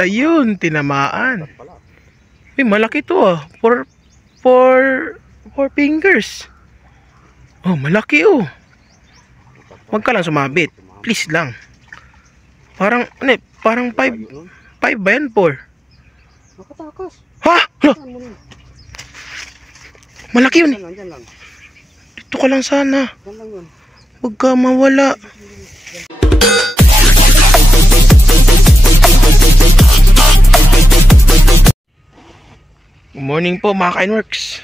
Ayun, tinamaan. Malaki to ah. Four fingers. Oh, malaki oh. Huwag ka lang sumabit. Please lang. Parang 5 ba yan? 4. Nakatakas. Ha? Malaki yun. Dito ka lang sana. Huwag ka mawala. Good morning po mga Kainworks.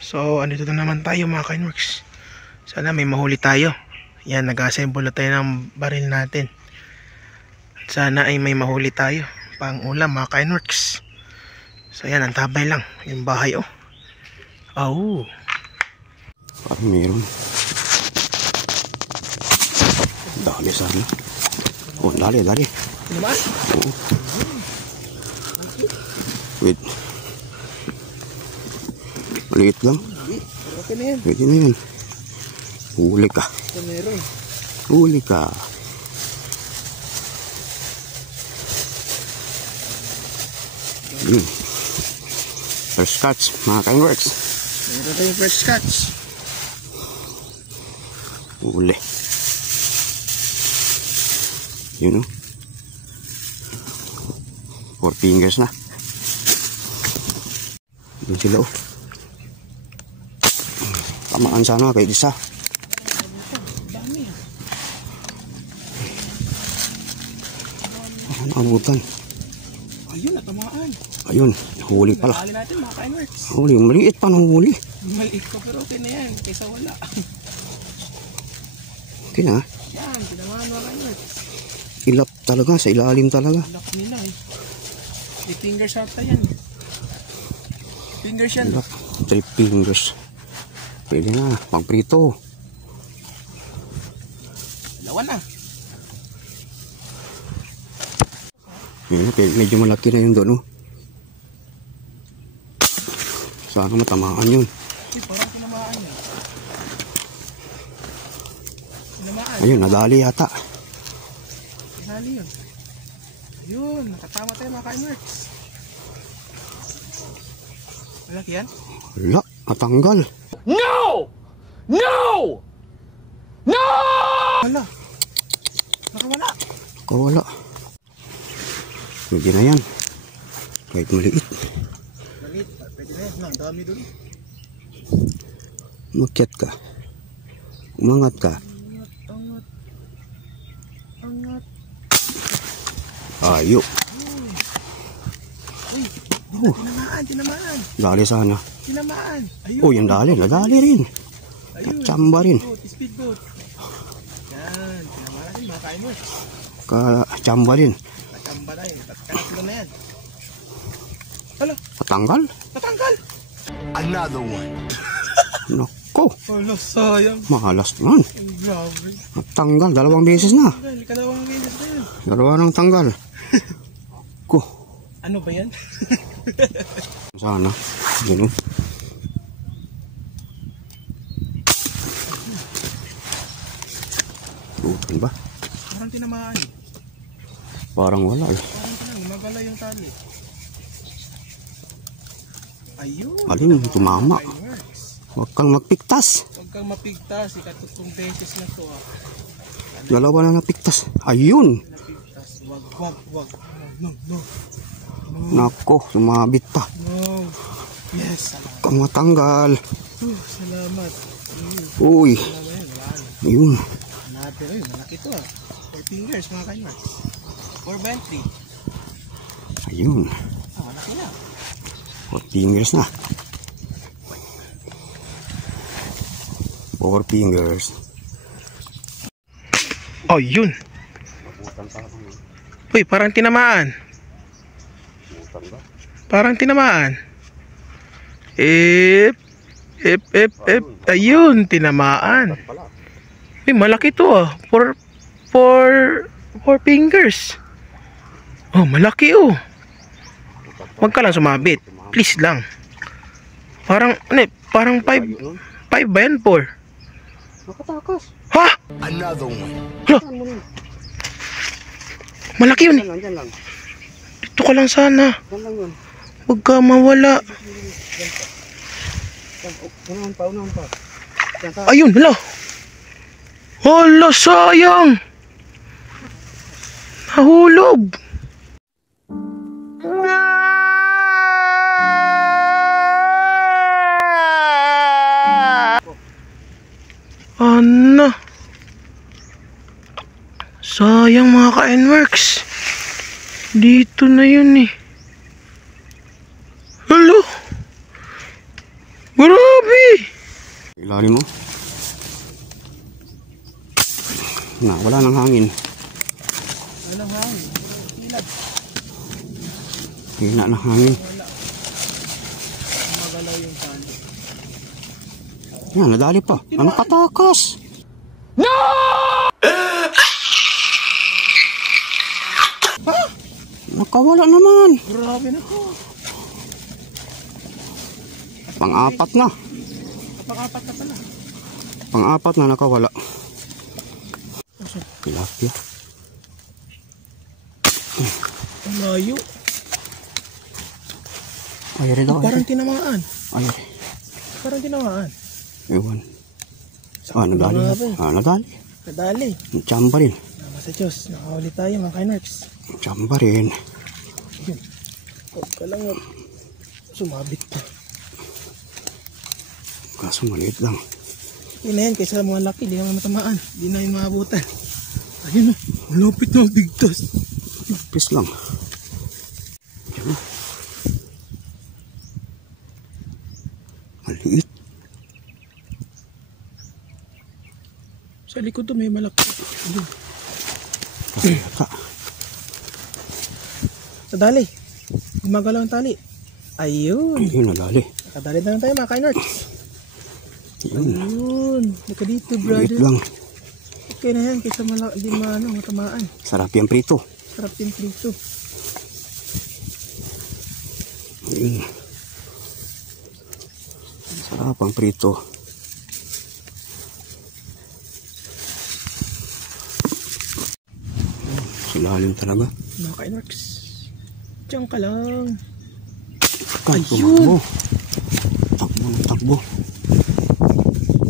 So andito na naman tayo mga Kainworks. Sana may mahuli tayo. Yan, nag-assemble na tayo ng baril natin. At sana ay may mahuli tayo pang ulam mga Kainworks. So yan, antabay lang yung bahay oh. Oh. Parang meron. Dali sana. Oh, dali. Diba? Oh. Wait. Maliit lang. Okay na yan. Pwede na yan. Huli ka. Meron. Huli ka. First catch, mga Kainworks. Meron tayong first catch. Huli. Yun o. 4 fingers na. Yun sila o. Tamaan sana kahit isa. Dami ah. Abutan. Ayun, natamaan. Ayun, huli pala. Nakali natin mga Kainworks. Huli, maliit pa nung huli. Maliit ko pero okay na yan. Kaysa wala. Okay na. Yan, tinamaan mga Kainworks. Ilap talaga, sa ilalim talaga. Lock nila eh. 3 fingers ata yan. Fingers yan. Ilap, 3 fingers. Pwede na, magprito. Dalawa na. Yun, medyo malaki na yun doon, no? Sana matamaan yun. Parang tinamaan yan. Tinamaan. Ayun, nadali yata. Tinali yun. Ayun, nakatama tayo mga Kainworks. Malaki yan? Wala, natanggal. No! No! No! Wala. Nakawala. Kawala. Pwede na yan. Kahit maliit. Maliit, pwede na yan. Ang dami doon. Umakyat ka. Umangat ka. Angat. Ayo. Uy, tinamaan. Dali sana. Tinamaan. Ayun. Oh, yung dali. Nadali rin. Natsamba rin. Speedboat. Yan, tinamaan natin mga Kainworks. Katsamba rin. Natamba tayo. Tatkalas sila na yan. Hala, Natanggal? natanggal. Another one. Nako. Hala, sayang. Mahalas naman. Ang grabe. Natanggal. 2 beses na. Kalawang beses na yun. 2 nang tanggal. Ko. Ano ba yan? Sana. Ganun. Bukan ba? Parang tinamaan. Parang wala eh. Parang gumagala yung tali. Ayun. Alin, tumama. Kainworks. Huwag kang magpiktas. Huwag kang mapigtas. Ikatutong beses na to ah. 2 na napiktas. Ayun. Napigtas. Wag. No. Nako, sumabit pa. No. Yes, salamat. Kang matanggal. Salamat. Uy. Salamat yun. Wala na. Ayun. Hanapin. Ayun, malaki to ah. 4 fingers mga Kainworks. 4 Bentley. Ayun. Ah, malaki na. 4 fingers na. 4 fingers. Oh, yun. Uy, parang tinamaan. Parang tinamaan. Ayun, tinamaan. Malaki to ah. 4 fingers. Oh, malaki oh. Huwag ka lang sumabit. Please lang. Parang 5 ba yan? 4. Nakatakas. Ha? Another one. Saan mo na yun? Malaki yun. Dyan lang. Ayun, Dyan lang. nakatama tayo mga Kainworks. 4 Bentley. Ayun, 4 fingers. Oh, malaki to ah. 4 fingers. Huwag ka lang sumabit. Please lang. Parang 5 ba yan? 4. Ha? Nakatakas. Malaki yun. Dito ka lang sana. Yan lang yun. Huwag ka mawala. Unahan pa, unahan pa. Yan ka. Ayun, hala. Hala, sayang. Nahulog. Ano? Sayang mga ka-Nworks. Dito na yun eh. Hello? Grabe! Ilalim mo. Na, wala nang hangin. Walang hangin. Hilad. Hina ng hangin. Magalaw yung pano. Yan, nadali pa. Ang katakas. Nakawala naman. Grabe na ko. Pang-apat na. Kapag-apat na pala. Pang-apat na nakawala. Tilapia. Ang layo. Ay, rin daw. Parang tinamaan. Ay, Parang tinamaan. ewan. Nadali. Nadali. Nadali. Chamba rin. Nama sa Diyos. Nakahuli tayo mga ka-Nworks. Chamba rin. Huwag ka lang. Sumabit pa. Kaso maliit lang. Yun na yan. Kaysa mga laki. Di naman matamaan. Di na yung maabutan. Ayun o. Malapit na ang bigtas. Pis lang. Diyan o. Maliit. Sa likod to may malaki. Ayun. Kasayata. Nadali. Gumagalaw ang tali. Ayun. Ayun, nadali. Nakadali na lang tayo mga ka-Nworks. Ayun. Ayun. Lika dito Maliit brother. lang. Okay na yan. Kaysa di matamaan. Sarap yung prito. Sarap yung prito. Ayun. Sarap ang prito. Silalim talaga. Mga ka-Nworks. Diyan ka lang. Kahit Ayun. tumakbo. Takbo ng takbo.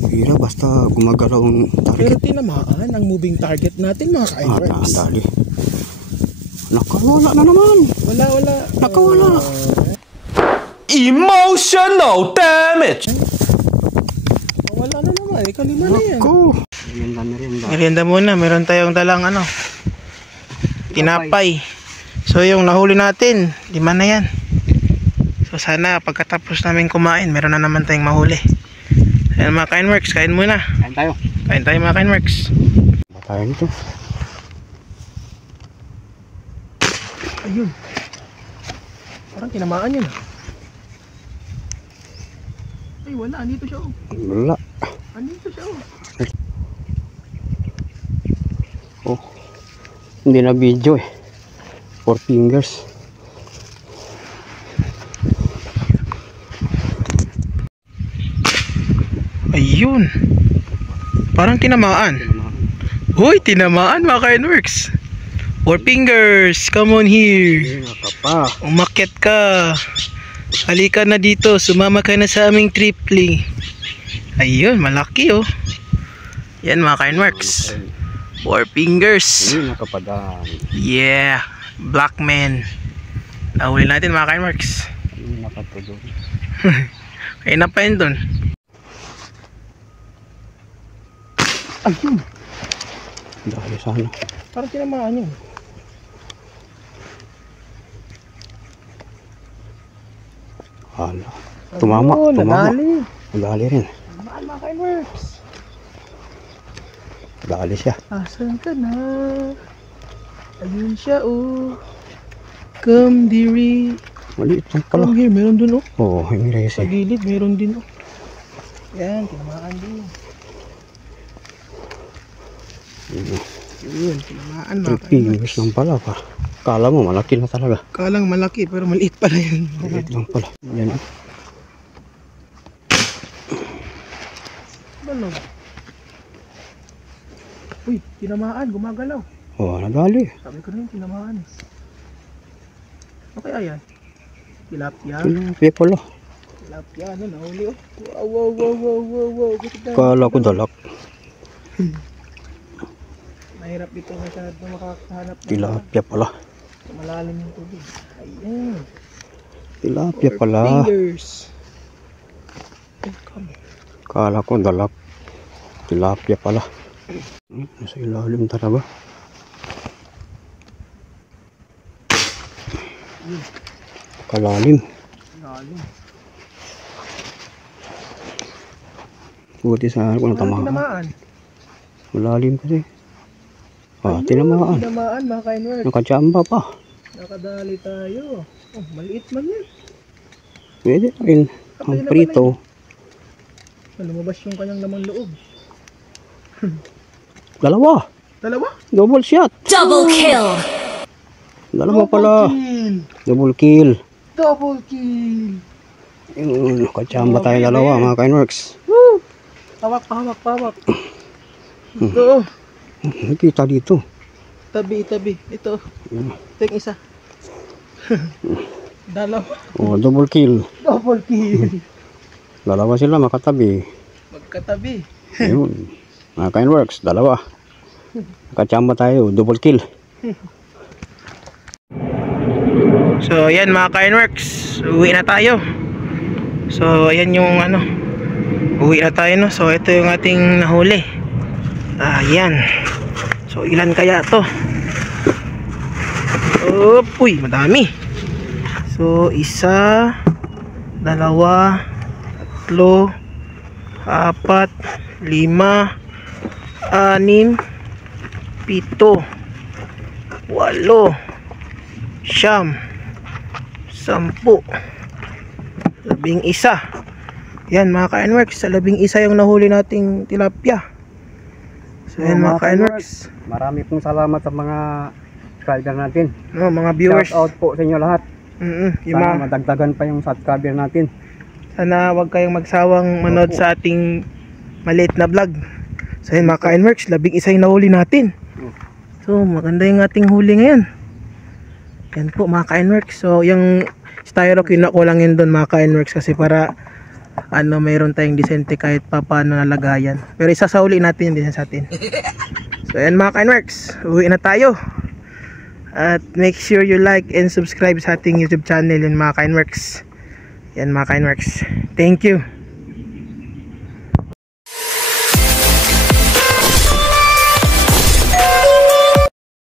Hira basta gumagalaw ang Pero target. tinamaan ang moving target natin mga ka-Nworks. Dali. Nakawala na naman. Wala. Nakawala. Emotional damage! Wala na naman. Ikaw lima na yan. Ako. Merienda. Merienda muna. Meron tayong dalang tinapay. So yung nahuli natin, 5 na yan. So sana pagkatapos namin kumain, meron na naman tayong mahuli. Ayan mga ka-Nworks, kain muna. Kain tayo. Kain tayo mga ka-Nworks. Ba tayo nito? Ayun. Parang tinamaan yun. Ay wala, andito siya. Wala. Andito siya. Oh. Hindi na video eh. 4 fingers. Ayun. Parang tinamaan. Hoy, tinamaan mga ka-Nworks. 4 fingers. Come on here. Nakapa. Umakyat ka. Halika na dito. Sumama ka na sa aming tripling. Ayun, malaki oh. Yan mga ka-Nworks. 4 fingers. Hindi nakapadaan. Yeah. Black man. Nahuli natin mga ka-Nworks. Hindi nakapado. Kaya na pa yun dun. Ayun. Dahil sana. Parang tinamaan yun. Hala. Tumama. Ayun, Tumama. nadali. Nadali rin. Tinamaan mga ka-Nworks. Nadali siya. Asan ka na? Ayun siya oh. Come dearie. Maliit lang pala. Come here, meron dun oh. Oo, yung Sa resi. gilid, meron din oh. Yan, tinamaan din. Yun, tinamaan mga 3 fingers lang pala pa. Kala mo malaki na talaga. Kalang malaki pero maliit pala yan. Maliit lang pala. Yan. Balog. Uy, tinamaan, gumagalaw. Oh, nadali. Sabi ko rin, tinamaan. Ano kaya yan? Tilapia? Tilapia pala. Tilapia, ano, nahuli oh. Wow. Kala ko dalak. Mahirap dito masyado makakahanap ng Tilapia pala. malalim yung tubig. Ayan. Tilapia pala. Fingers. Ay, come. Kala ko dalak. Tilapia pala. Nasa ilalim talaga. Kalalim. Lalim. Buti sa ko Ano natamaan. tinamaan? Malalim kasi. Ayun, Tinamaan. tinamaan mga kainward. Nakachamba pa. Nakadali tayo. Oh, maliit man yan. Pwede rin. Ang prito. Lumabas yung kanyang lamang loob. Dalawa. Dalawa? Double shot. Double kill! Dalawa pala. Kill. Double kill. Double kill. Yung nakachamba tayo dalawa mga kainworks. Woo! Pawak. Ito. Nakita dito. Tabi. Ito. Ito yung isa. Dalawa. Oh, double kill. Double kill. Dalawa sila makatabi. Magkatabi. Ayun. Mga kainworks, dalawa. Nakachamba tayo, double kill. So ayan mga kainworks, uwi na tayo. So ayan yung ano, uwi na tayo no. So ito yung ating nahuli. Ayan. So ilan kaya to? Uy, madami. So isa, dalawa, tatlo, apat, lima, anim, pito, walo, siyam, sampu, 11. Yan mga ka-Nworks, sa 11 yung nahuli nating tilapia. So yan mga ka-Nworks, Marami pong salamat sa mga subscriber natin. no, mga viewers. Shout out po sa inyo lahat. Yung Sana mga, madagdagan pa yung subscriber natin. sana wag kayong magsawang manood sa ating maliit na vlog. So yan mga ka-Nworks, 11 yung nahuli natin. So maganda yung ating huli ngayon. Yan po mga ka-Nworks. So yung styro kinuha ko lang yun doon mga ka-Nworks, kasi para ano, mayroon tayong disente kahit pa paano nalagayan. Pero isasauli natin yung din sa atin. So yan mga ka-Nworks, uwi na tayo. At make sure you like and subscribe sa ating YouTube channel, yun mga ka-Nworks. Yan mga ka-Nworks. Thank you.